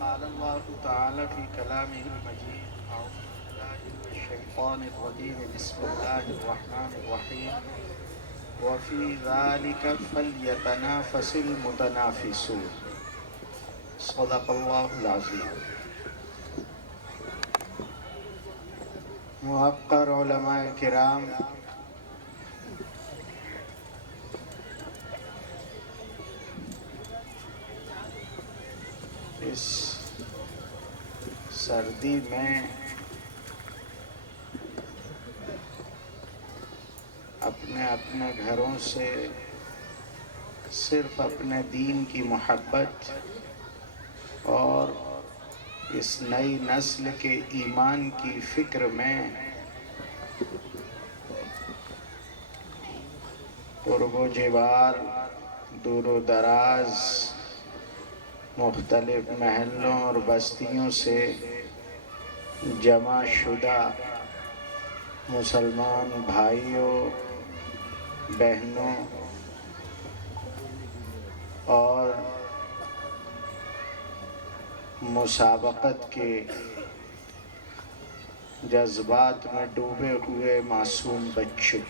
قال الله تعالى في كلامه المجيد أعوذ بالله من الشيطان الرجيم بسم الله الرحمن الرحيم وفي ذلك فليتنافس المتنافسون صدق الله العظيم. موقر علماء کرام، اس سردی میں اپنے اپنے گھروں سے صرف اپنے دین کی محبت اور اس نئی نسل کے ایمان کی فکر میں قرب و جوار، دور و دراز، مختلف محلوں اور بستیوں سے جمع شدہ مسلمان بھائیوں، بہنوں اور مسابقت کے جذبات میں ڈوبے ہوئے معصوم بچوں،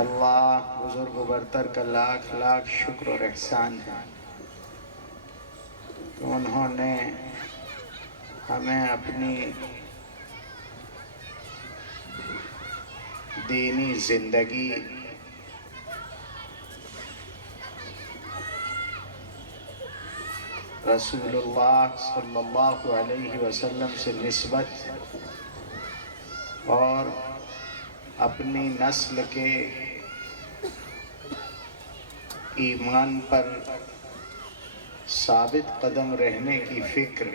اللہ بزرگ و برتر کا لاکھ لاکھ شکر اور احسان ہے کہ انہوں نے ہمیں اپنی دینی زندگی رسول اللہ صلی اللہ علیہ وسلم سے نسبت اور اپنی نسل کے ایمان پر ثابت قدم رہنے کی فکر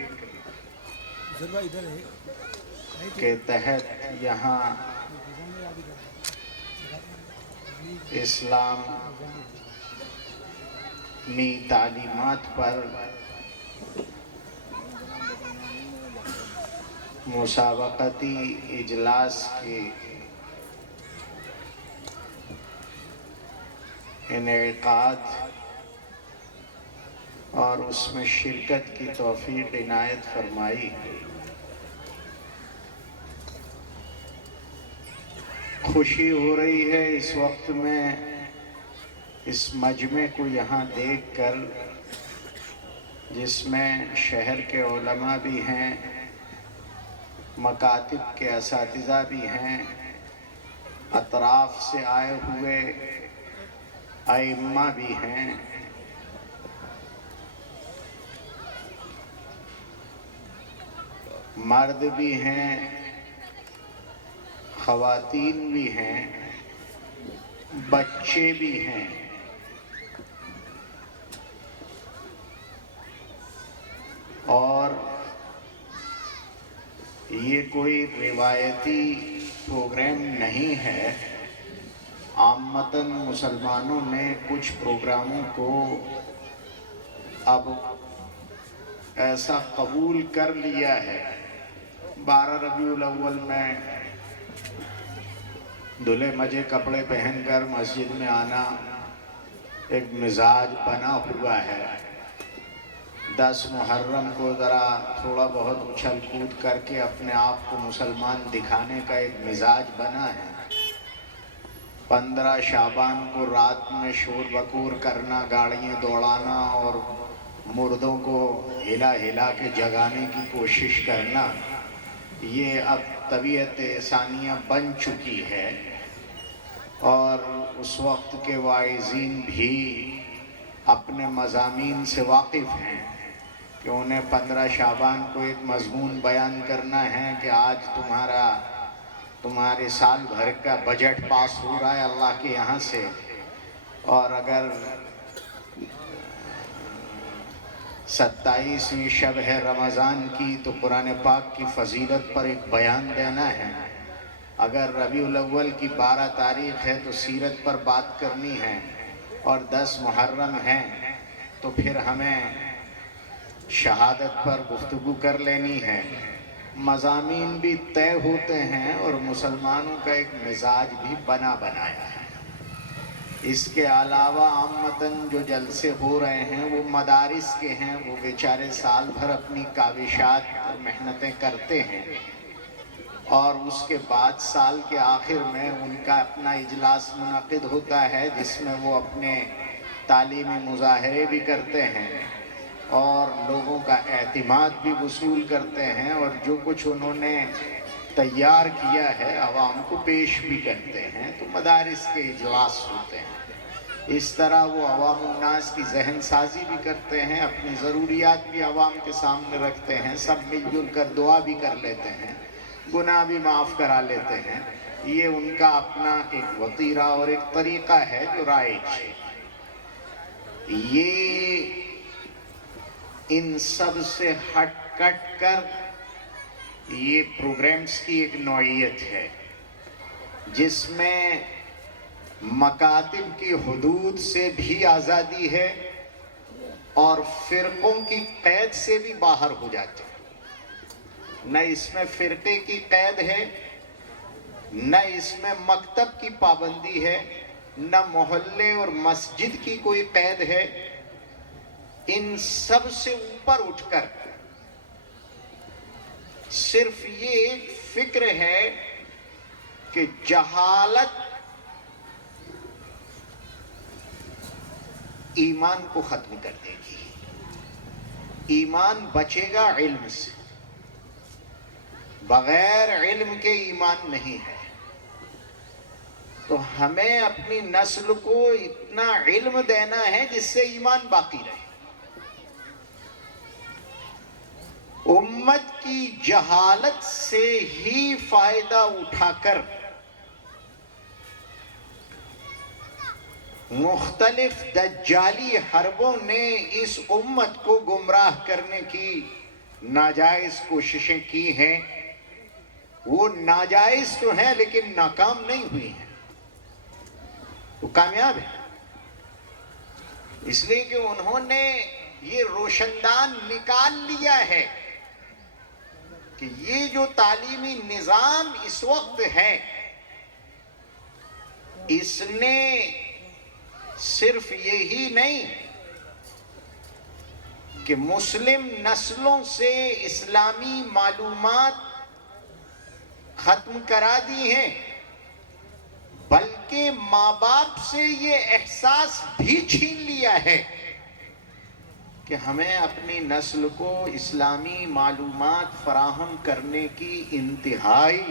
کے تحت یہاں اسلامی تعلیمات پر مسابقتی اجلاس کے انعقاد اور اس میں شرکت کی توفیق عنایت فرمائی. خوشی ہو رہی ہے اس وقت میں اس مجمع کو یہاں دیکھ کر، جس میں شہر کے علماء بھی ہیں، مکاتب کے اساتذہ بھی ہیں، اطراف سے آئے ہوئے ائمہ بھی ہیں، مرد بھی ہیں، خواتین بھی ہیں، بچے بھی ہیں، اور یہ کوئی روایتی پروگرام نہیں ہے. عامتاً مسلمانوں نے کچھ پروگراموں کو اب ایسا قبول کر لیا ہے. 12 ربیع الاول میں دھلے مجے کپڑے پہن کر مسجد میں آنا ایک مزاج بنا ہوا ہے. 10 محرم کو ذرا تھوڑا بہت اچھل کود کر کے اپنے آپ کو مسلمان دکھانے کا ایک مزاج بنا ہے. 15 شعبان کو رات میں شور بکور کرنا، گاڑیاں دوڑانا اور مردوں کو ہلا ہلا کے جگانے کی کوشش کرنا، یہ اب طبیعت ثانیہ بن چکی ہے. اور اس وقت کے واعظین بھی اپنے مضامین سے واقف ہیں کہ انہیں 15 شعبان کو ایک مضمون بیان کرنا ہے کہ آج تمہارے سال بھر کا بجٹ پاس ہو رہا ہے اللہ کے یہاں سے، اور اگر 27ویں شب ہے رمضان کی تو قرآن پاک کی فضیلت پر ایک بیان دینا ہے. اگر ربیع الاول کی 12 تاریخ ہے تو سیرت پر بات کرنی ہے، اور 10 محرم ہے تو پھر ہمیں شہادت پر گفتگو کر لینی ہے. مضامین بھی طے ہوتے ہیں اور مسلمانوں کا ایک مزاج بھی بنایا ہے. اس کے علاوہ عامتاً جو جلسے ہو رہے ہیں وہ مدارس کے ہیں، وہ بیچارے سال بھر اپنی کاوشات اور محنتیں کرتے ہیں، اور اس کے بعد سال کے آخر میں ان کا اپنا اجلاس منعقد ہوتا ہے جس میں وہ اپنے تعلیمی مظاہرے بھی کرتے ہیں اور لوگوں کا اعتماد بھی وصول کرتے ہیں، اور جو کچھ انہوں نے تیار کیا ہے عوام کو پیش بھی کرتے ہیں۔ تو مدارس کے اجلاس ہوتے ہیں، اس طرح وہ عوام الناس کی ذہن سازی بھی کرتے ہیں، اپنی ضروریات بھی عوام کے سامنے رکھتے ہیں، سب مل جل کر دعا بھی کر لیتے ہیں، گناہ بھی معاف کرا لیتے ہیں۔ یہ ان کا اپنا ایک وتیرہ اور ایک طریقہ ہے جو رائج ہے۔ یہ ان سب سے ہٹ کٹ کر یہ پروگرامز کی ایک نوعیت ہے جس میں مکاتب کی حدود سے بھی آزادی ہے اور فرقوں کی قید سے بھی باہر ہو جاتے ہیں۔ نہ اس میں فرقے کی قید ہے، نہ اس میں مکتب کی پابندی ہے، نہ محلے اور مسجد کی کوئی قید ہے۔ ان سب سے اوپر اٹھ کر صرف یہ ایک فکر ہے کہ جہالت ایمان کو ختم کر دے گی، ایمان بچے گا علم سے، بغیر علم کے ایمان نہیں ہے۔ تو ہمیں اپنی نسل کو اتنا علم دینا ہے جس سے ایمان باقی رہے۔ امت کی جہالت سے ہی فائدہ اٹھا کر مختلف دجالی حربوں نے اس امت کو گمراہ کرنے کی ناجائز کوششیں کی ہیں۔ وہ ناجائز تو ہیں لیکن ناکام نہیں ہوئی ہیں، وہ کامیاب ہیں، اس لیے کہ انہوں نے یہ روشندان نکال لیا ہے کہ یہ جو تعلیمی نظام اس وقت ہے اس نے صرف یہی نہیں کہ مسلم نسلوں سے اسلامی معلومات ختم کرا دی ہیں، بلکہ ماں باپ سے یہ احساس بھی چھین لیا ہے کہ ہمیں اپنی نسل کو اسلامی معلومات فراہم کرنے کی انتہائی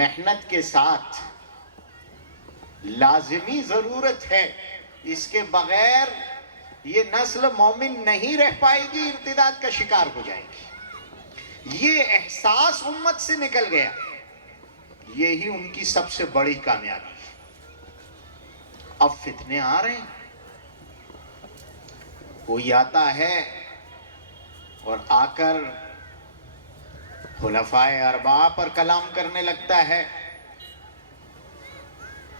محنت کے ساتھ لازمی ضرورت ہے۔ اس کے بغیر یہ نسل مومن نہیں رہ پائے گی، ارتداد کا شکار ہو جائے گی۔ یہ احساس امت سے نکل گیا، یہی ان کی سب سے بڑی کامیابی ہے۔ اب فتنے آ رہے ہیں، کوئی آتا ہے اور آ کر خلفائے اربعہ پر کلام کرنے لگتا ہے،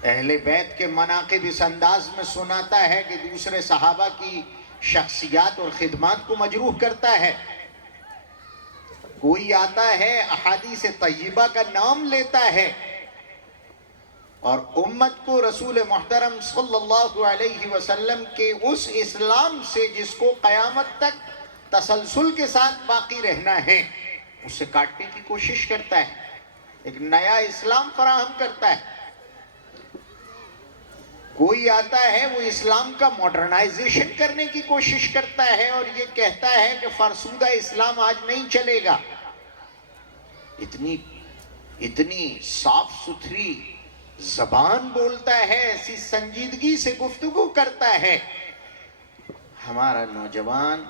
اہل بیت کے مناقب اس انداز میں سناتا ہے کہ دوسرے صحابہ کی شخصیات اور خدمات کو مجروح کرتا ہے۔ کوئی آتا ہے احادیث طیبہ کا نام لیتا ہے اور امت کو رسول محترم صلی اللہ علیہ وسلم کے اس اسلام سے جس کو قیامت تک تسلسل کے ساتھ باقی رہنا ہے اس سے کاٹنے کی کوشش کرتا ہے، ایک نیا اسلام فراہم کرتا ہے۔ کوئی آتا ہے وہ اسلام کا ماڈرنائزیشن کرنے کی کوشش کرتا ہے اور یہ کہتا ہے کہ فرسودہ اسلام آج نہیں چلے گا۔ اتنی صاف ستھری زبان بولتا ہے، ایسی سنجیدگی سے گفتگو کرتا ہے۔ ہمارا نوجوان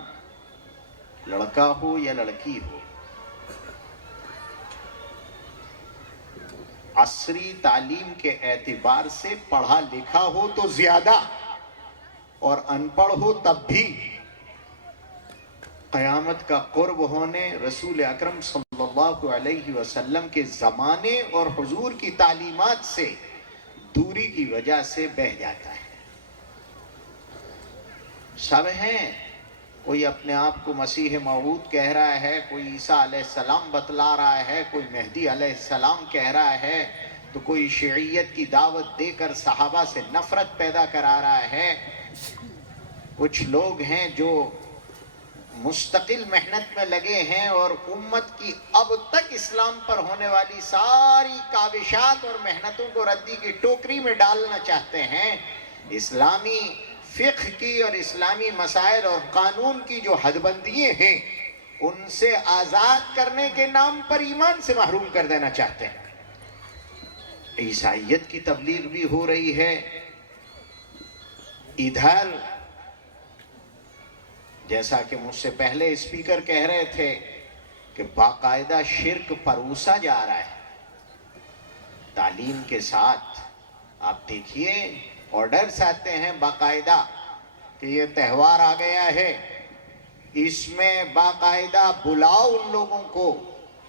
لڑکا ہو یا لڑکی ہو، عصری تعلیم کے اعتبار سے پڑھا لکھا ہو تو زیادہ اور ان پڑھ ہو تب بھی قیامت کا قرب ہونے رسول اکرم صلی اللہ علیہ وسلم کے زمانے اور حضور کی تعلیمات سے دوری کی وجہ سے بہہ جاتا ہے۔ سب ہیں کوئی اپنے آپ کو مسیح موعود کہہ رہا ہے، کوئی عیسیٰ علیہ السلام بتلا رہا ہے، کوئی مہدی علیہ السلام کہہ رہا ہے، تو کوئی شیعیت کی دعوت دے کر صحابہ سے نفرت پیدا کرا رہا ہے۔ کچھ لوگ ہیں جو مستقل محنت میں لگے ہیں اور امت کی اب تک اسلام پر ہونے والی ساری کاوشات اور محنتوں کو ردی کی ٹوکری میں ڈالنا چاہتے ہیں۔ اسلامی فقہ کی اور اسلامی مسائل اور قانون کی جو حد بندیاں ہیں ان سے آزاد کرنے کے نام پر ایمان سے محروم کر دینا چاہتے ہیں۔ عیسائیت کی تبلیغ بھی ہو رہی ہے، ادھر جیسا کہ مجھ سے پہلے اسپیکر کہہ رہے تھے کہ باقاعدہ شرک پروسا جا رہا ہے تعلیم کے ساتھ۔ آپ دیکھیے آرڈرز آتے ہیں باقاعدہ کہ یہ تہوار آ گیا ہے، اس میں باقاعدہ بلاؤ ان لوگوں کو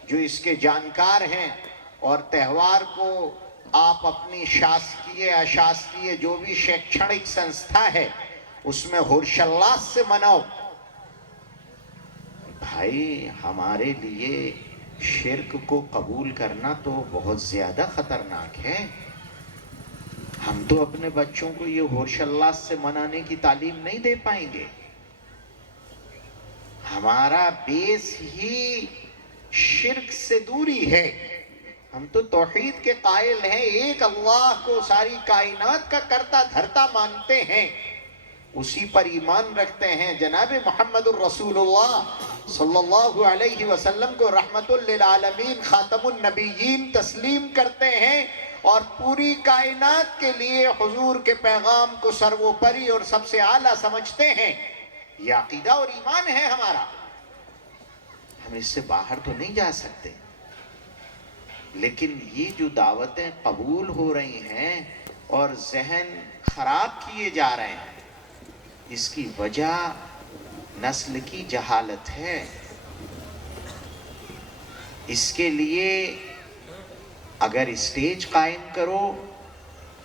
جو اس کے جانکار ہیں، اور تہوار کو آپ اپنی شاسکیہ اشاسکیہ جو بھی شیکشنک سنستھا ہے اس میں ہرش اللہ سے مناؤ۔ بھائی ہمارے لیے شرک کو قبول کرنا تو بہت زیادہ خطرناک ہے۔ ہم تو اپنے بچوں کو یہ ہرش اللہ سے منانے کی تعلیم نہیں دے پائیں گے۔ ہمارا بیس ہی شرک سے دوری ہے۔ ہم تو توحید کے قائل ہیں، ایک اللہ کو ساری کائنات کا کرتا دھرتا مانتے ہیں، اسی پر ایمان رکھتے ہیں۔ جناب محمد الرسول اللہ صلی اللہ علیہ وسلم کو رحمت للعالمین خاتم النبیین تسلیم کرتے ہیں، اور پوری کائنات کے لیے حضور کے پیغام کو سروپری اور سب سے اعلیٰ سمجھتے ہیں۔ یہ عقیدہ اور ایمان ہے ہمارا، ہم اس سے باہر تو نہیں جا سکتے۔ لیکن یہ جو دعوتیں قبول ہو رہی ہیں اور ذہن خراب کیے جا رہے ہیں، اس کی وجہ نسل کی جہالت ہے۔ اس کے لیے اگر اسٹیج قائم کرو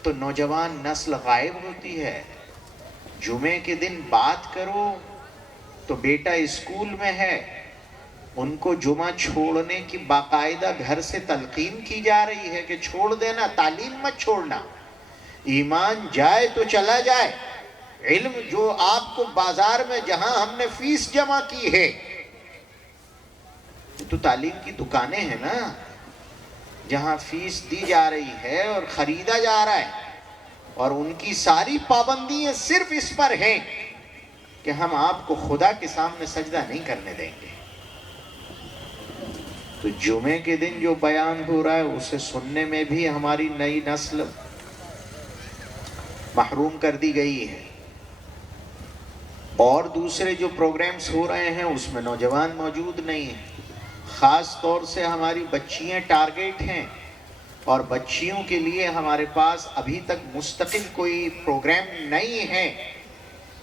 تو نوجوان نسل غائب ہوتی ہے، جمعے کے دن بات کرو تو بیٹا اسکول میں ہے، ان کو جمعہ چھوڑنے کی باقاعدہ گھر سے تلقین کی جا رہی ہے کہ چھوڑ دینا، تعلیم مت چھوڑنا، ایمان جائے تو چلا جائے۔ علم جو آپ کو بازار میں جہاں ہم نے فیس جمع کی ہے، تو تعلیم کی دکانیں ہیں نا، جہاں فیس دی جا رہی ہے اور خریدا جا رہا ہے، اور ان کی ساری پابندیاں صرف اس پر ہیں کہ ہم آپ کو خدا کے سامنے سجدہ نہیں کرنے دیں گے۔ تو جمعے کے دن جو بیان ہو رہا ہے اسے سننے میں بھی ہماری نئی نسل محروم کر دی گئی ہے، اور دوسرے جو پروگرامز ہو رہے ہیں اس میں نوجوان موجود نہیں ہیں۔ خاص طور سے ہماری بچیاں ٹارگیٹ ہیں، اور بچیوں کے لیے ہمارے پاس ابھی تک مستقل کوئی پروگرام نہیں ہے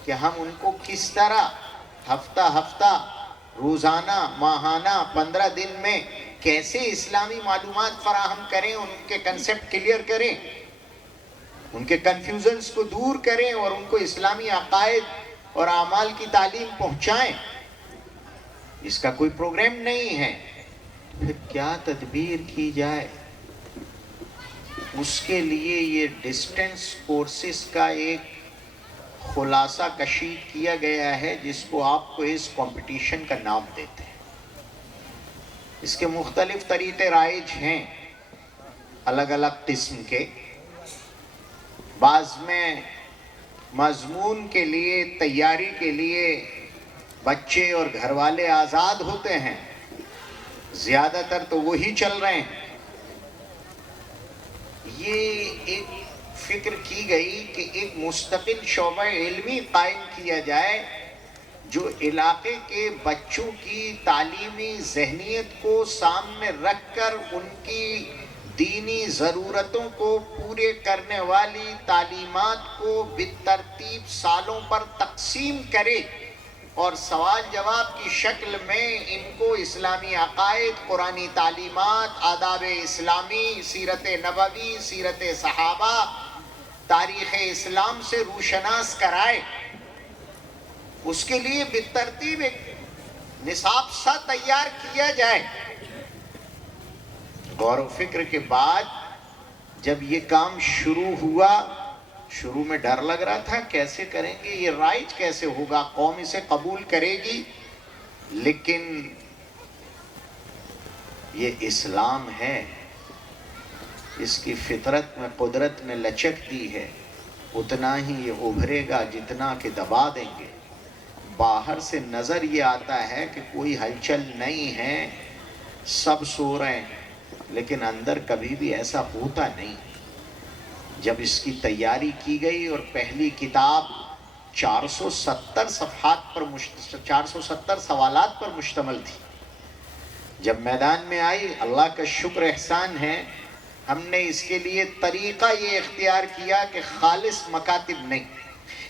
کہ ہم ان کو کس طرح ہفتہ ہفتہ، روزانہ، ماہانہ، 15 دن میں کیسے اسلامی معلومات فراہم کریں، ان کے کنسیپٹ کلیئر کریں، ان کے کنفیوژنز کو دور کریں اور ان کو اسلامی عقائد اور اعمال کی تعلیم پہنچائیں۔ اس کا کوئی پروگرام نہیں ہے، پھر کیا تدبیر کی جائے؟ اس کے لیے یہ ڈسٹنس کورسز کا ایک خلاصہ کشید کیا گیا ہے جس کو آپ کو اس کمپٹیشن کا نام دیتے ہیں۔ اس کے مختلف طریقے رائج ہیں، الگ الگ قسم کے۔ بعض میں مضمون کے لیے، تیاری کے لیے بچے اور گھر والے آزاد ہوتے ہیں، زیادہ تر تو وہی چل رہے ہیں۔ یہ ایک فکر کی گئی کہ ایک مستقل شعبہ علمی قائم کیا جائے جو علاقے کے بچوں کی تعلیمی ذہنیت کو سامنے رکھ کر ان کی دینی ضرورتوں کو پورے کرنے والی تعلیمات کو بالترتیب سالوں پر تقسیم کرے، اور سوال جواب کی شکل میں ان کو اسلامی عقائد، قرآنی تعلیمات، آداب اسلامی، سیرت نبوی، سیرت صحابہ، تاریخ اسلام سے روشناس کرائے۔ اس کے لیے بالترتیب ایک نصاب سا تیار کیا جائے. غور و فکر کے بعد جب یہ کام شروع ہوا، شروع میں ڈر لگ رہا تھا کیسے کریں گے، یہ رائج کیسے ہوگا، قوم اسے قبول کرے گی. لیکن یہ اسلام ہے، اس کی فطرت میں قدرت نے لچک دی ہے، اتنا ہی یہ ابھرے گا جتنا کہ دبا دیں گے. باہر سے نظر یہ آتا ہے کہ کوئی ہلچل نہیں ہے، سب سو رہے ہیں، لیکن اندر کبھی بھی ایسا ہوتا نہیں. جب اس کی تیاری کی گئی اور پہلی کتاب 470 صفحات پر 470 سوالات پر مشتمل تھی، جب میدان میں آئی، اللہ کا شکر احسان ہے، ہم نے اس کے لیے طریقہ یہ اختیار کیا کہ خالص مکاتب نہیں،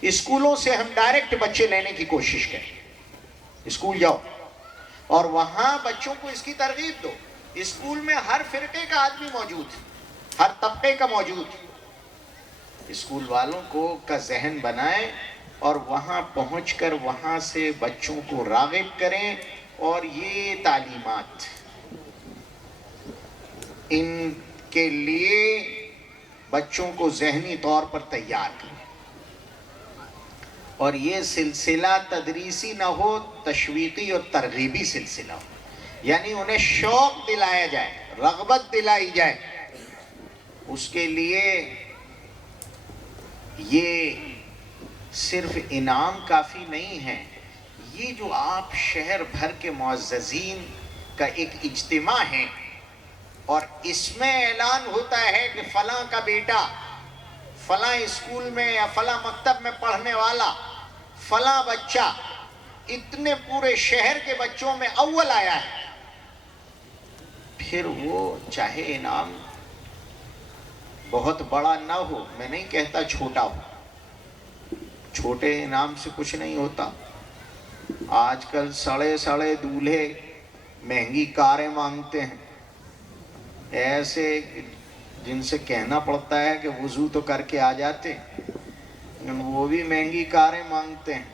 اسکولوں سے ہم ڈائریکٹ بچے لینے کی کوشش کریں. اسکول جاؤ اور وہاں بچوں کو اس کی ترغیب دو. اسکول میں ہر فرقے کا آدمی موجود، ہر طبقے کا موجود. اسکول والوں کا ذہن بنائیں اور وہاں پہنچ کر وہاں سے بچوں کو راغب کریں، اور یہ تعلیمات ان کے لیے بچوں کو ذہنی طور پر تیار کریں. اور یہ سلسلہ تدریسی نہ ہو، تشویقی اور ترغیبی سلسلہ ہو، یعنی انہیں شوق دلایا جائے، رغبت دلائی جائے. اس کے لیے یہ صرف انعام کافی نہیں ہے. یہ جو آپ شہر بھر کے معززین کا ایک اجتماع ہے اور اس میں اعلان ہوتا ہے کہ فلاں کا بیٹا فلاں اسکول میں یا فلاں مکتب میں پڑھنے والا فلاں بچہ اتنے پورے شہر کے بچوں میں اول آیا ہے، پھر وہ چاہے انعام بہت بڑا نہ ہو، میں نہیں کہتا چھوٹا ہو، چھوٹے انعام سے کچھ نہیں ہوتا. آج کل سڑے سڑے دولہے مہنگی کاریں مانگتے ہیں، ایسے جن سے کہنا پڑتا ہے کہ وضو تو کر کے آ جاتے، وہ بھی مہنگی کاریں مانگتے ہیں.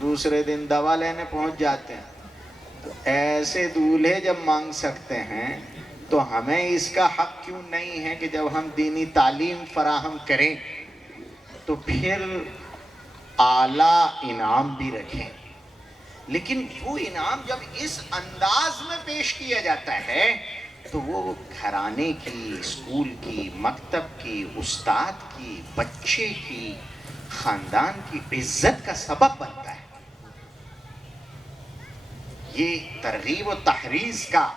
دوسرے دن دوا لینے پہنچ جاتے ہیں. ایسے دولہے جب مانگ سکتے ہیں تو ہمیں اس کا حق کیوں نہیں ہے کہ جب ہم دینی تعلیم فراہم کریں تو پھر اعلیٰ انعام بھی رکھیں. لیکن وہ انعام جب اس انداز میں پیش کیا جاتا ہے تو وہ گھرانے کی، اسکول کی، مکتب کی، استاد کی، بچے کی، خاندان کی عزت کا سبب بنتا ہے. یہ ترغیب و تحریض کا،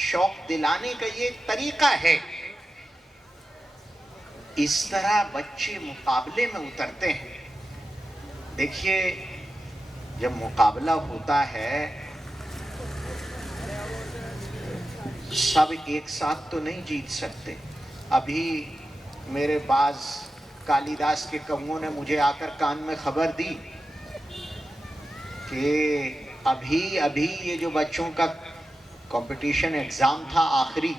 شوق دلانے کا یہ طریقہ ہے. اس طرح بچے مقابلے میں اترتے ہیں. دیکھیے جب مقابلہ ہوتا ہے سب ایک ساتھ تو نہیں جیت سکتے. ابھی میرے بعض کالیداس کے کموں نے مجھے آ کر کان میں خبر دی کہ ابھی یہ جو بچوں کا کمپٹیشن ایگزام تھا آخری،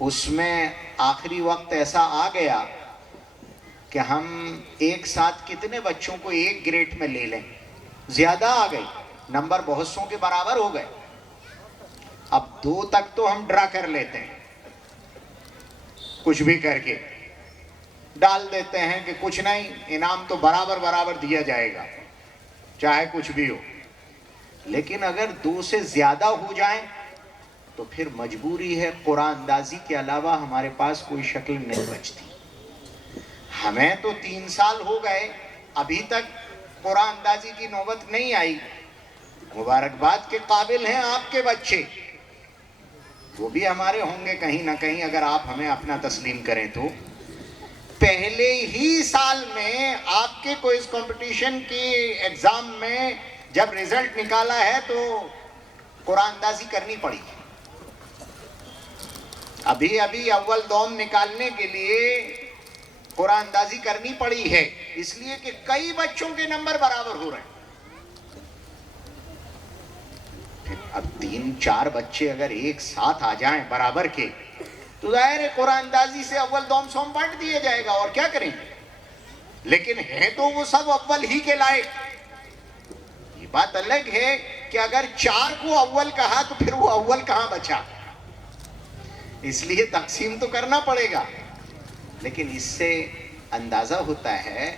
اس میں آخری وقت ایسا آ گیا کہ ہم ایک ساتھ کتنے بچوں کو ایک گریڈ میں لے لیں، زیادہ آ گئی، نمبر بہت سوں کے برابر ہو گئے. اب 2 تک تو ہم ڈرا کر لیتے ہیں، کچھ بھی کر کے ڈال دیتے ہیں کہ کچھ نہیں، انعام تو برابر دیا جائے گا چاہے کچھ بھی ہو. لیکن اگر 2 سے زیادہ ہو جائیں تو پھر مجبوری ہے، قرآن اندازی کے علاوہ ہمارے پاس کوئی شکل نہیں بچتی. ہمیں تو 3 سال ہو گئے، ابھی تک قرآن اندازی کی نوبت نہیں آئی. مبارکباد کے قابل ہیں آپ کے بچے، وہ بھی ہمارے ہوں گے کہیں نہ کہیں اگر آپ ہمیں اپنا تسلیم کریں تو. پہلے ہی سال میں آپ کے کوئی اس کمپٹیشن کی ایگزام میں جب رزلٹ نکالا ہے تو قرآن اندازی کرنی پڑی. ابھی اول دوم نکالنے کے لیے قرآن اندازی کرنی پڑی ہے، اس لیے کہ کئی بچوں کے نمبر برابر ہو رہے ہیں. اب 3-4 بچے اگر ایک ساتھ آ جائیں برابر کے تو ظاہر ہے قرآن اندازی سے اول دوم سوم بانٹ دیا جائے گا، اور کیا کریں گے. لیکن ہے تو وہ سب اول ہی کے لائق. یہ بات الگ ہے کہ اگر 4 کو اول کہا تو پھر وہ اول کہاں بچا. اس لیے تقسیم تو کرنا پڑے گا. لیکن اس سے اندازہ ہوتا ہے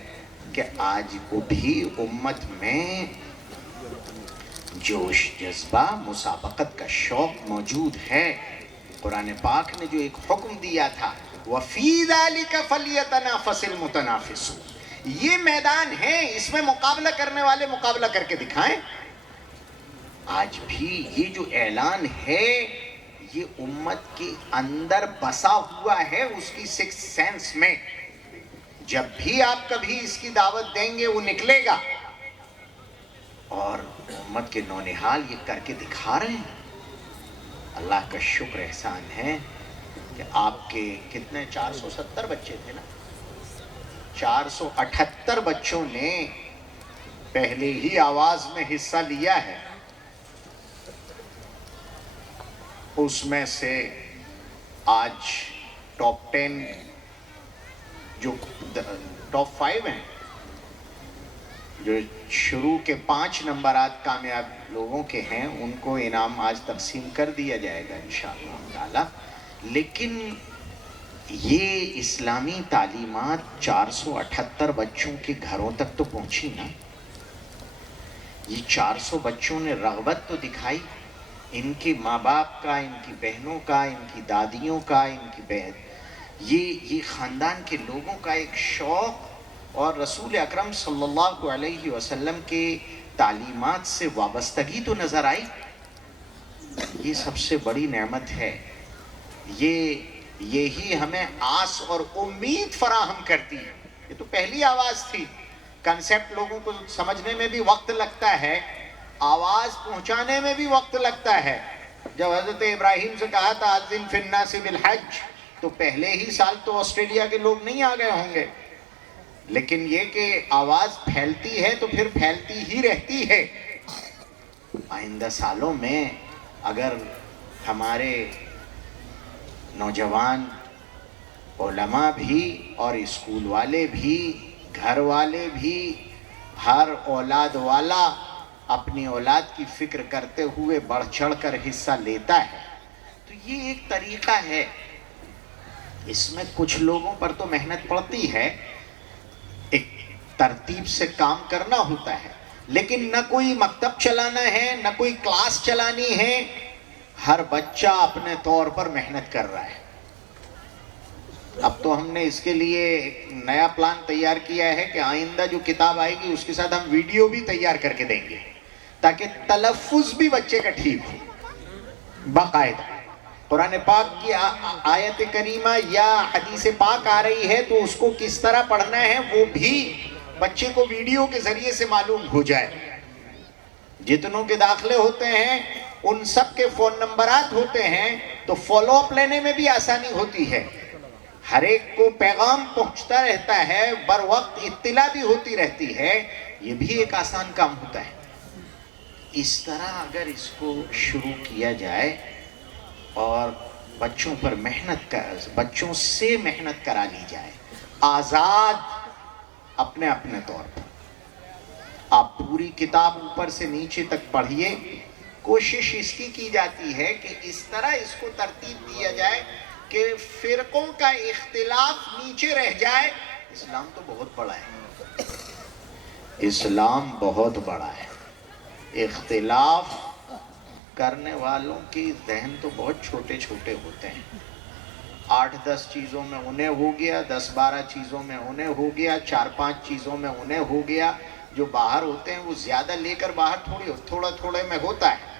کہ آج کو بھی امت میں جوش، جذبہ، مسابقت کا شوق موجود ہے. قرآن پاک نے جو ایک حکم دیا تھا وَفِي ذَلِكَ فَلْيَتَنَافَسِ الْمُتَنَافِسُونَ، یہ میدان ہے، اس میں مقابلہ کرنے والے مقابلہ کر کے دکھائیں. آج بھی یہ جو اعلان ہے یہ امت کے اندر بسا ہوا ہے، اس کی سکس سینس میں. جب بھی آپ کبھی اس کی دعوت دیں گے وہ نکلے گا. اور امت کے نونہال یہ کر کے دکھا رہے ہیں. اللہ کا شکر احسان ہے کہ آپ کے کتنے 470 بچے تھے نا، 478 بچوں نے پہلے ہی آواز میں حصہ لیا ہے. اس میں سے آج ٹاپ 10 جو ٹاپ 5 ہیں، جو شروع کے 5 نمبرات کامیاب لوگوں کے ہیں، ان کو انعام آج تقسیم کر دیا جائے گا انشاءاللہ تعالی. لیکن یہ اسلامی تعلیمات 478 بچوں کے گھروں تک تو پہنچی نا. یہ 400 بچوں نے رغبت تو دکھائی، ان کے ماں باپ کا، ان کی بہنوں کا، ان کی دادیوں کا، ان کی یہ خاندان کے لوگوں کا ایک شوق اور رسول اکرم صلی اللہ علیہ وسلم کے تعلیمات سے وابستگی تو نظر آئی. یہ سب سے بڑی نعمت ہے. یہی ہمیں آس اور امید فراہم کرتی ہے. یہ تو پہلی آواز تھی. کنسیپٹ لوگوں کو سمجھنے میں بھی وقت لگتا ہے، آواز پہنچانے میں بھی وقت لگتا ہے. جب حضرت ابراہیم سے کہا تھا اذن فی الناس بالحج، تو پہلے ہی سال تو آسٹریلیا کے لوگ نہیں آ گئے ہوں گے. لیکن یہ کہ آواز پھیلتی ہے تو پھر پھیلتی ہی رہتی ہے. آئندہ سالوں میں اگر ہمارے نوجوان علماء بھی اور اسکول والے بھی، گھر والے بھی، ہر اولاد والا اپنی اولاد کی فکر کرتے ہوئے بڑھ چڑھ کر حصہ لیتا ہے، تو یہ ایک طریقہ ہے. اس میں کچھ لوگوں پر تو محنت پڑتی ہے، ایک ترتیب سے کام کرنا ہوتا ہے، لیکن نہ کوئی مکتب چلانا ہے، نہ کوئی کلاس چلانی ہے. ہر بچہ اپنے طور پر محنت کر رہا ہے. اب تو ہم نے اس کے لیے ایک نیا پلان تیار کیا ہے کہ آئندہ جو کتاب آئے گی اس کے ساتھ ہم ویڈیو بھی تیار کر کے دیں گے، تاکہ تلفظ بھی بچے کا ٹھیک ہو. باقاعدہ قرآن پاک کی آیت کریمہ یا حدیث پاک آ رہی ہے تو اس کو کس طرح پڑھنا ہے وہ بھی بچے کو ویڈیو کے ذریعے سے معلوم ہو جائے. جتنوں کے داخلے ہوتے ہیں ان سب کے فون نمبرات ہوتے ہیں، تو فالو اپ لینے میں بھی آسانی ہوتی ہے. ہر ایک کو پیغام پہنچتا رہتا ہے، بر وقت اطلاع بھی ہوتی رہتی ہے. یہ بھی ایک آسان کام ہوتا ہے. اس طرح اگر اس کو شروع کیا جائے اور بچوں پر بچوں سے محنت کرا لی جائے، آزاد اپنے اپنے طور پر. آپ پوری کتاب اوپر سے نیچے تک پڑھیے. کوشش اس کی جاتی ہے کہ اس طرح اس کو ترتیب دیا جائے کہ فرقوں کا اختلاف نیچے رہ جائے. اسلام تو بہت بڑا ہے، اسلام بہت بڑا ہے. اختلاف کرنے والوں کی ذہن تو بہت چھوٹے چھوٹے ہوتے ہیں. 8-10 چیزوں میں انہیں ہو گیا، 10-12 چیزوں میں انہیں ہو گیا، 4-5 چیزوں میں انہیں ہو گیا. جو باہر ہوتے ہیں وہ زیادہ لے کر باہر تھوڑا تھوڑے میں ہوتا ہے.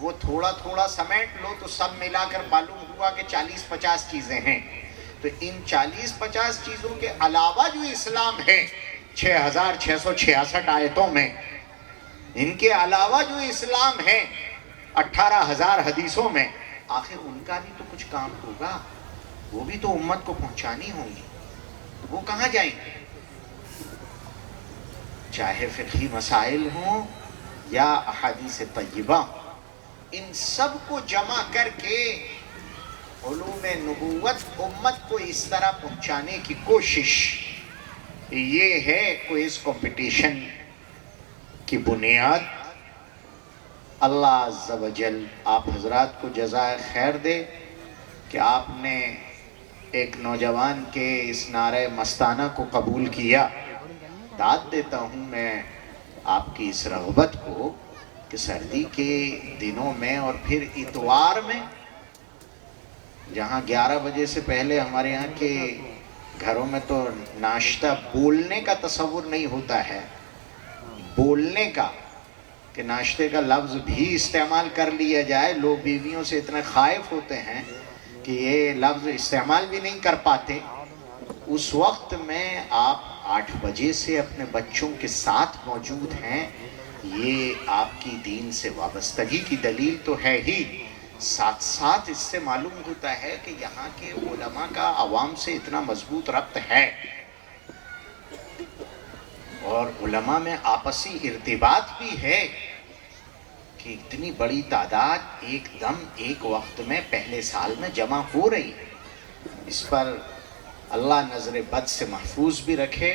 وہ تھوڑا تھوڑا سمیٹ لو تو سب ملا کر معلوم ہوا کہ 40-50 چیزیں ہیں. تو ان 40-50 چیزوں کے علاوہ جو اسلام ہے 6666 آیتوں میں، ان کے علاوہ جو اسلام ہے 18,000 حدیثوں میں، آخر ان کا بھی تو کچھ کام ہوگا. وہ بھی تو امت کو پہنچانی ہوں گی. وہ کہاں جائیں گے؟ چاہے فقہی مسائل ہوں یا احادیث طیبہ، ان سب کو جمع کر کے علوم نبوت امت کو اس طرح پہنچانے کی کوشش. یہ ہے کوئز کمپٹیشن کی بنیاد۔ اللہ عز و جل آپ حضرات کو جزائے خیر دے کہ آپ نے ایک نوجوان کے اس نعرہ مستانہ کو قبول کیا۔ داد دیتا ہوں میں آپ کی اس رغبت کو کہ سردی کے دنوں میں اور پھر اتوار میں، جہاں 11 بجے سے پہلے ہمارے یہاں کے گھروں میں تو ناشتہ بولنے کا تصور نہیں ہوتا ہے، بولنے کا کہ ناشتے کا لفظ بھی استعمال کر لیا جائے، لوگ بیویوں سے اتنے خائف ہوتے ہیں کہ یہ لفظ استعمال بھی نہیں کر پاتے۔ اس وقت میں آپ 8 بجے سے اپنے بچوں کے ساتھ موجود ہیں، یہ آپ کی دین سے وابستگی کی دلیل تو ہے ہی، ساتھ ساتھ اس سے معلوم ہوتا ہے کہ یہاں کے علماء کا عوام سے اتنا مضبوط ربط ہے، اور علماء میں آپسی ارتباط بھی ہے کہ اتنی بڑی تعداد ایک دم ایک وقت میں پہلے سال میں جمع ہو رہی ہے۔ اس پر اللہ نظر بد سے محفوظ بھی رکھے،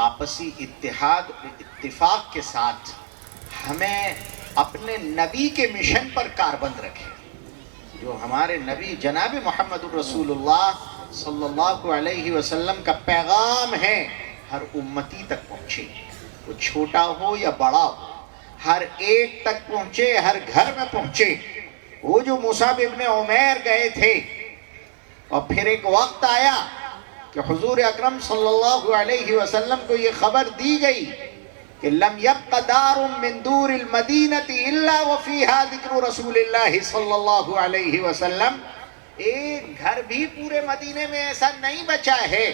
آپسی اتحاد و اتفاق کے ساتھ ہمیں اپنے نبی کے مشن پر کاربند رکھے۔ جو ہمارے نبی جناب محمد الرسول اللہ صلی اللہ علیہ وسلم کا پیغام ہے، ہر امتی تک پہنچے، وہ چھوٹا ہو یا بڑا ہو، ہر ایک تک پہنچے، ہر گھر میں پہنچے۔ وہ جو مصعب ابن عمیر گئے تھے اور پھر ایک وقت آیا کہ حضور اکرم صلی اللہ علیہ وسلم کو یہ خبر دی گئی کہ لم یبق دار من دور المدینہ الا وفیہا ذکر رسول اللہ صلی اللہ علیہ وسلم، ایک گھر بھی پورے مدینے میں ایسا نہیں بچا ہے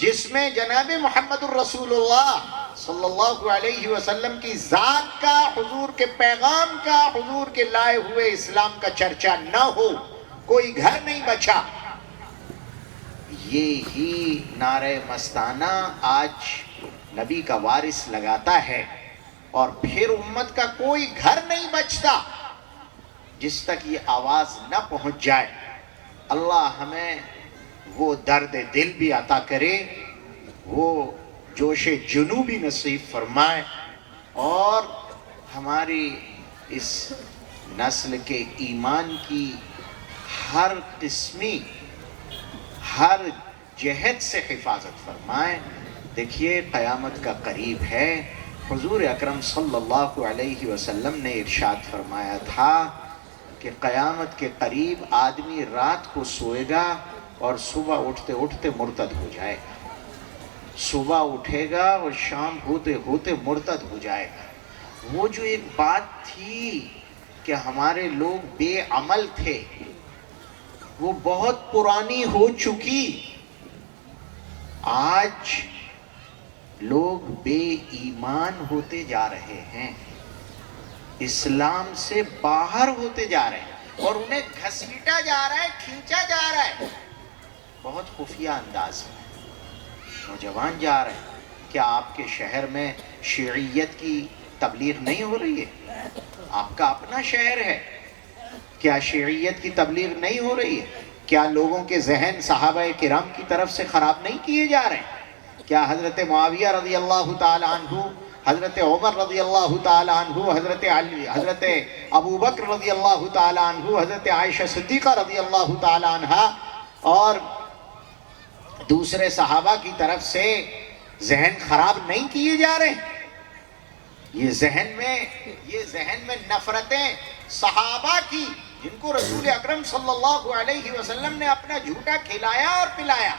جس میں جناب محمد الرسول اللہ صلی اللہ علیہ وسلم کی ذات کا، حضور کے پیغام کا، حضور کے لائے ہوئے اسلام کا چرچا نہ ہو، کوئی گھر نہیں بچا۔ یہی نعرہ مستانہ آج نبی کا وارث لگاتا ہے، اور پھر امت کا کوئی گھر نہیں بچتا جس تک یہ آواز نہ پہنچ جائے۔ اللہ ہمیں وہ درد دل بھی عطا کرے، وہ جوش جنو بھی نصیب فرمائے، اور ہماری اس نسل کے ایمان کی ہر قسمی، ہر جہت سے حفاظت فرمائے۔ دیکھیے قیامت کا قریب ہے، حضور اکرم صلی اللہ علیہ وسلم نے ارشاد فرمایا تھا کہ قیامت کے قریب آدمی رات کو سوئے گا اور صبح اٹھتے اٹھتے مرتد ہو جائے گا، صبح اٹھے گا اور شام ہوتے ہوتے مرتد ہو جائے گا۔ وہ جو ایک بات تھی کہ ہمارے لوگ بے عمل تھے، وہ بہت پرانی ہو چکی۔ آج لوگ بے ایمان ہوتے جا رہے ہیں، اسلام سے باہر ہوتے جا رہے ہیں، اور انہیں گھسیٹا جا رہا ہے، کھینچا جا رہا ہے بہت خفیہ انداز میں۔ نوجوان جا رہے ہیں۔ کیا آپ کے شہر میں شیعیت کی تبلیغ نہیں ہو رہی ہے؟ آپ کا اپنا شہر ہے، کیا شیعیت کی تبلیغ نہیں ہو رہی ہے؟ کیا لوگوں کے ذہن صحابہ کرام کی طرف سے خراب نہیں کیے جا رہے ہیں؟ کیا حضرت معاویہ رضی اللہ تعالی عنہ، حضرت عمر رضی اللہ تعالی عنہ، حضرت علی، حضرت ابو بکر رضی اللہ تعالی عنہ، حضرت عائشہ صدیقہ رضی اللہ تعالی عنہ اور دوسرے صحابہ کی طرف سے ذہن خراب نہیں کیے جا رہے ہیں؟ یہ ذہن میں نفرتیں صحابہ کی، جن کو رسول اکرم صلی اللہ علیہ وسلم نے اپنا جھوٹا کھلایا اور پلایا۔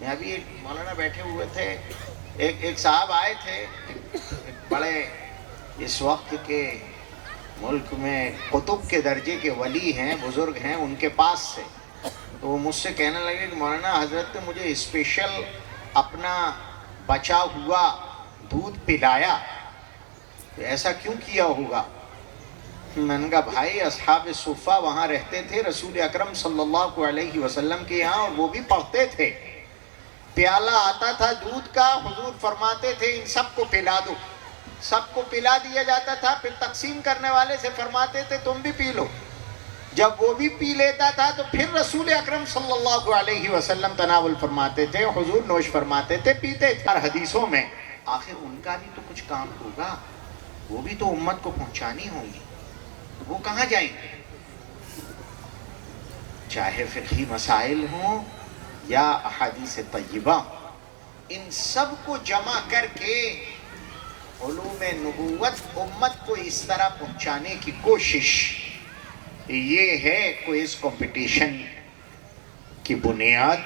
یہاں بھی ایک مولانا بیٹھے ہوئے تھے، ایک صاحب آئے تھے، ایک بڑے اس وقت کے ملک میں قطب کے درجے کے ولی ہیں، بزرگ ہیں، ان کے پاس سے تو وہ مجھ سے کہنے لگے کہ مولانا حضرت نے مجھے اسپیشل اپنا بچا ہوا دودھ پلایا، تو ایسا کیوں کیا ہوگا؟ میں نے کہا بھائی اصحاب صفہ وہاں رہتے تھے رسول اکرم صلی اللہ علیہ وسلم کے یہاں، اور وہ بھی پڑھتے تھے، پیالہ آتا تھا دودھ کا، حضور فرماتے تھے ان سب کو پلا دو، سب کو پلا دیا جاتا تھا، پھر تقسیم کرنے والے سے فرماتے تھے تم بھی پی لو۔ جب وہ بھی پی لیتا تھا تو پھر رسول اکرم صلی اللہ علیہ وسلم تناول فرماتے تھے، حضور نوش فرماتے تھے، پیتے تھے۔ اور حدیثوں میں آخر ان کا بھی تو کچھ کام ہوگا، وہ بھی تو امت کو پہنچانی ہوں گی، وہ کہاں جائیں گے؟ چاہے فقہی مسائل ہوں یا احادیث طیبہ، ان سب کو جمع کر کے علوم نبوت امت کو اس طرح پہنچانے کی کوشش، یہ ہے کوئی اس کمپٹیشن کی بنیاد۔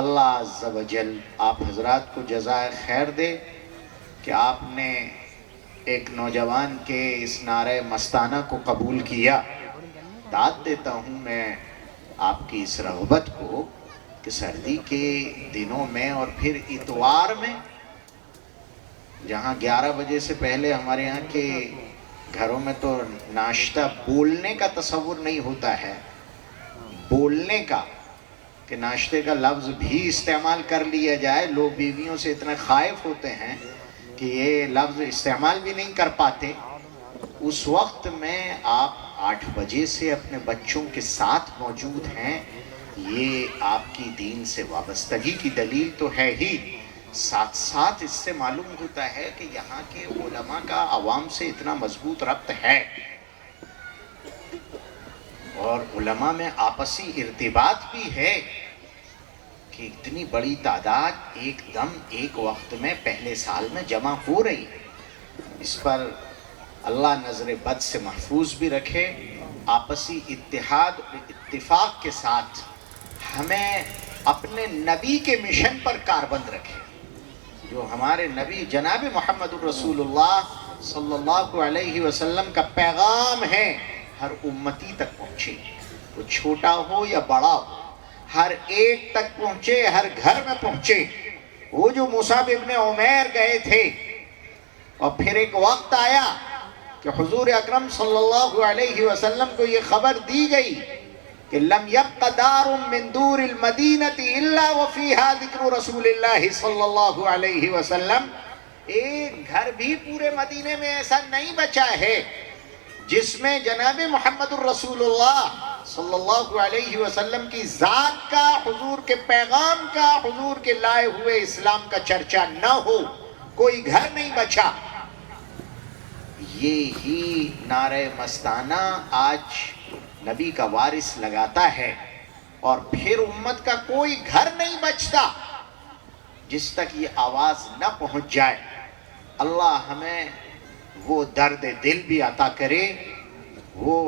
اللہ عز و جل آپ حضرات کو جزائے خیر دے کہ آپ نے ایک نوجوان کے اس نعرہ مستانہ کو قبول کیا۔ داد دیتا ہوں میں آپ کی اس رغبت کو کہ سردی کے دنوں میں اور پھر اتوار میں، جہاں 11 بجے سے پہلے ہمارے یہاں کے گھروں میں تو ناشتہ بولنے کا تصور نہیں ہوتا ہے، بولنے کا کہ ناشتے کا لفظ بھی استعمال کر لیا جائے، لوگ بیویوں سے اتنے خائف ہوتے ہیں کہ یہ لفظ استعمال بھی نہیں کر پاتے۔ اس وقت میں آپ 8 بجے سے اپنے بچوں کے ساتھ موجود ہیں، یہ آپ کی دین سے وابستگی کی دلیل تو ہے ہی، ساتھ ساتھ اس سے معلوم ہوتا ہے کہ یہاں کے علماء کا عوام سے اتنا مضبوط ربط ہے، اور علماء میں آپسی ارتباط بھی ہے کہ اتنی بڑی تعداد ایک دم ایک وقت میں پہلے سال میں جمع ہو رہی ہے۔ اس پر اللہ نظر بد سے محفوظ بھی رکھے، آپسی اتحاد و اتفاق کے ساتھ ہمیں اپنے نبی کے مشن پر کاربند رکھے۔ جو ہمارے نبی جناب محمد الرسول اللہ صلی اللہ علیہ وسلم کا پیغام ہے، ہر امتی تک پہنچے، وہ چھوٹا ہو یا بڑا ہو، ہر ایک تک پہنچے، ہر گھر میں پہنچے۔ وہ جو مصعب ابن عمیر گئے تھے اور پھر ایک وقت آیا کہ حضور اکرم صلی اللہ علیہ وسلم کو یہ خبر دی گئی کہ لم یبق دار من دور المدینہ الا وفیہا ذکر رسول اللہ صلی اللہ علیہ وسلم، ایک گھر بھی پورے مدینے میں ایسا نہیں بچا ہے جس میں جناب محمد الرسول اللہ صلی اللہ علیہ وسلم کی ذات کا، حضور کے پیغام کا، حضور کے لائے ہوئے اسلام کا چرچا نہ ہو، کوئی گھر نہیں بچا۔ یہی نعرہ مستانہ آج نبی کا وارث لگاتا ہے، اور پھر امت کا کوئی گھر نہیں بچتا جس تک یہ آواز نہ پہنچ جائے۔ اللہ ہمیں وہ درد دل بھی عطا کرے، وہ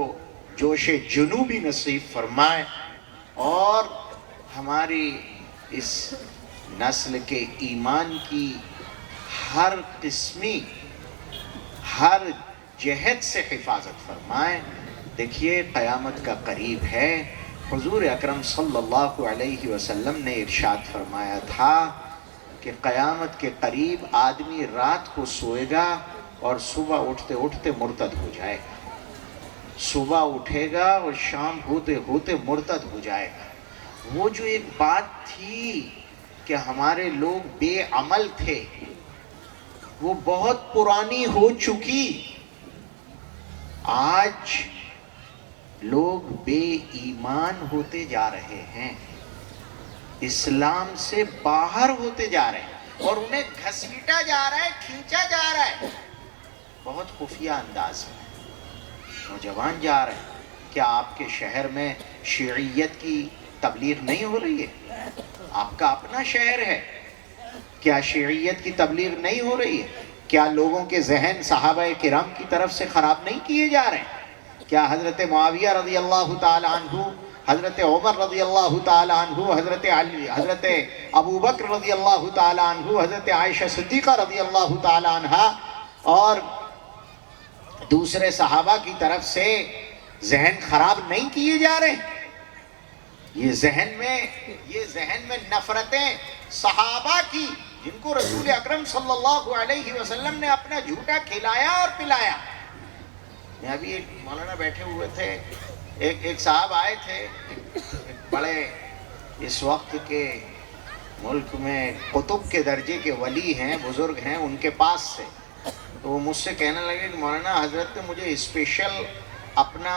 جوش جنو بھی نصیب فرمائے، اور ہماری اس نسل کے ایمان کی ہر قسمی، ہر جہت سے حفاظت فرمائے۔ دیکھیے قیامت کا قریب ہے، حضور اکرم صلی اللہ علیہ وسلم نے ارشاد فرمایا تھا کہ قیامت کے قریب آدمی رات کو سوئے گا اور صبح اٹھتے اٹھتے مرتد ہو جائے گا، صبح اٹھے گا اور شام ہوتے ہوتے مرتد ہو جائے گا۔ وہ جو ایک بات تھی کہ ہمارے لوگ بے عمل تھے، وہ بہت پرانی ہو چکی۔ آج لوگ بے ایمان ہوتے جا رہے ہیں، اسلام سے باہر ہوتے جا رہے ہیں، اور انہیں گھسیٹا جا رہا ہے، کھینچا جا رہا ہے بہت خفیہ انداز میں۔ نوجوان جا رہے ہیں۔ کیا آپ کے شہر میں شیعیت کی تبلیغ نہیں ہو رہی ہے؟ آپ کا اپنا شہر ہے، کیا شیعیت کی تبلیغ نہیں ہو رہی ہے؟ کیا لوگوں کے ذہن صحابہ کرام کی طرف سے خراب نہیں کیے جا رہے ہیں؟ کیا حضرت معاویہ رضی اللہ تعالی عنہ، حضرت عمر رضی اللہ تعالی عنہ، حضرت علی، حضرت ابو بکر رضی اللہ تعالی عنہ، حضرت عائشہ صدیقہ رضی اللہ تعالی عنہ اور دوسرے صحابہ کی طرف سے ذہن خراب نہیں کیے جا رہے ہیں؟ یہ ذہن میں نفرتیں صحابہ کی، جن کو رسول اکرم صلی اللہ علیہ وسلم نے اپنا جھوٹا کھلایا اور پلایا۔ میں ابھی ایک مولانا بیٹھے ہوئے تھے، ایک صاحب آئے تھے، بڑے اس وقت کے ملک میں قطب کے درجے کے ولی ہیں، بزرگ ہیں، ان کے پاس سے تو وہ مجھ سے کہنے لگے کہ مولانا حضرت نے مجھے اسپیشل اپنا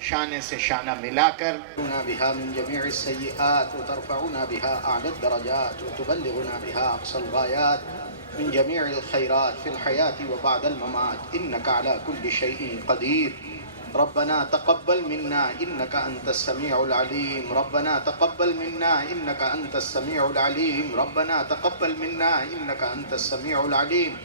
شانے سے شانہ ملا کر بها من جميع السيئات وترفعنا بها أعلى الدرجات وتبلغنا بها أقصى الغايات من جميع الخيرات في الحياة وبعد الممات إنك على كل شيء قدير. ربنا تقبل منا إنك أنت السميع العليم. ربنا تقبل منا إنك أنت السميع العليم. ربنا تقبل منا إنك أنت السميع العليم.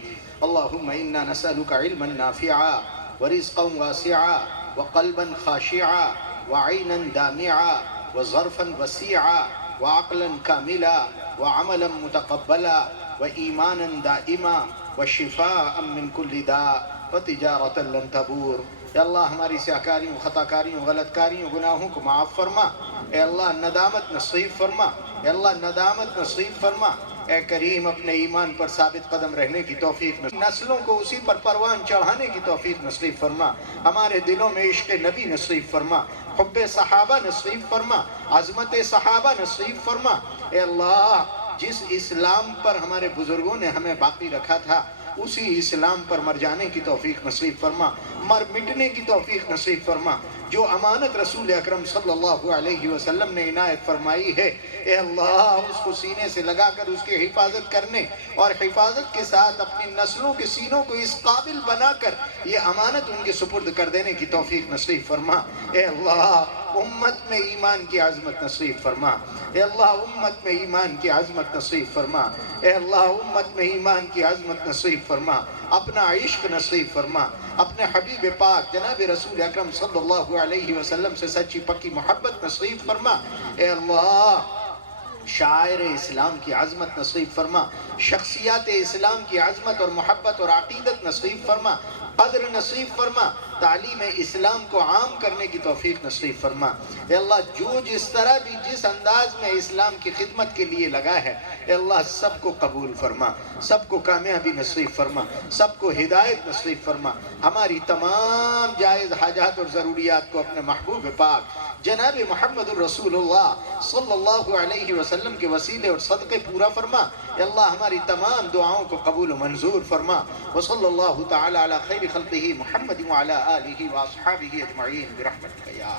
اللهم إنا نسألك علما نافعا ورزقا واسعا وقلبا خاشعا وعينا دامعا وظرفا وسيعا وعقلا كاملا وعملا متقبلا وإيمانا دائما وشفاء من كل داء وتجارة لن تبور. اے اللہ ہماری سیاکاریوں خطاکاریوں غلط کاریوں گناہوں کو معاف فرما. اے اللہ ندامت نصیب فرما. اے اللہ ندامت نصیب فرما. اے کریم اپنے ایمان پر ثابت قدم رہنے کی توفیق نصیب، نسلوں کو اسی پر پروان چڑھانے کی توفیق نصیب فرما. ہمارے دلوں میں عشق نبی نصیب فرما، حب صحابہ نصیب فرما، عظمت صحابہ نصیب فرما. اے اللہ جس اسلام پر ہمارے بزرگوں نے ہمیں باقی رکھا تھا اسی اسلام پر مر جانے کی توفیق نصیب فرما، مر مٹنے کی توفیق نصیب فرما. جو امانت رسول اکرم صلی اللہ علیہ وسلم نے عنایت فرمائی ہے اے اللہ اس کو سینے سے لگا کر اس کی حفاظت کرنے اور حفاظت کے ساتھ اپنی نسلوں کے سینوں کو اس قابل بنا کر یہ امانت ان کے سپرد کر دینے کی توفیق نصیب فرما. اے اللہ امت میں ایمان کی عظمت نصیب فرما. اے اللہ امت میں ایمان کی عظمت نصیب فرما. اے اللہ امت میں ایمان کی عظمت نصیب فرما. اپنا عشق نصیب فرما. اپنے حبیب پاک جناب رسول اکرم صلی اللہ علیہ وسلم سے سچی پکی محبت نصیب فرما. اے اللہ شاعر اسلام کی عظمت نصیب فرما، شخصیات اسلام کی عظمت اور محبت اور عقیدت نصیب فرما، قدر نصیب فرما، تعلیم اسلام کو عام کرنے کی توفیق نصیب فرما. اے اللہ جو جس طرح بھی جس انداز میں اسلام کی خدمت کے لیے لگا ہے اے اللہ سب کو قبول فرما، سب کو کامیابی نصیب فرما، سب کو ہدایت نصیب فرما. ہماری تمام جائز حاجات اور ضروریات کو اپنے محبوب پاک جناب محمد الرسول اللہ صلی اللہ علیہ وسلم کے وسیلے اور صدقے پورا فرما. اے اللہ ہماری تمام دعاؤں کو قبول و منظور فرما. وصلی اللہ تعالی علی خیر خلقہ محمد وعلی آلہ واصحابہ اجمعین برحمتک یا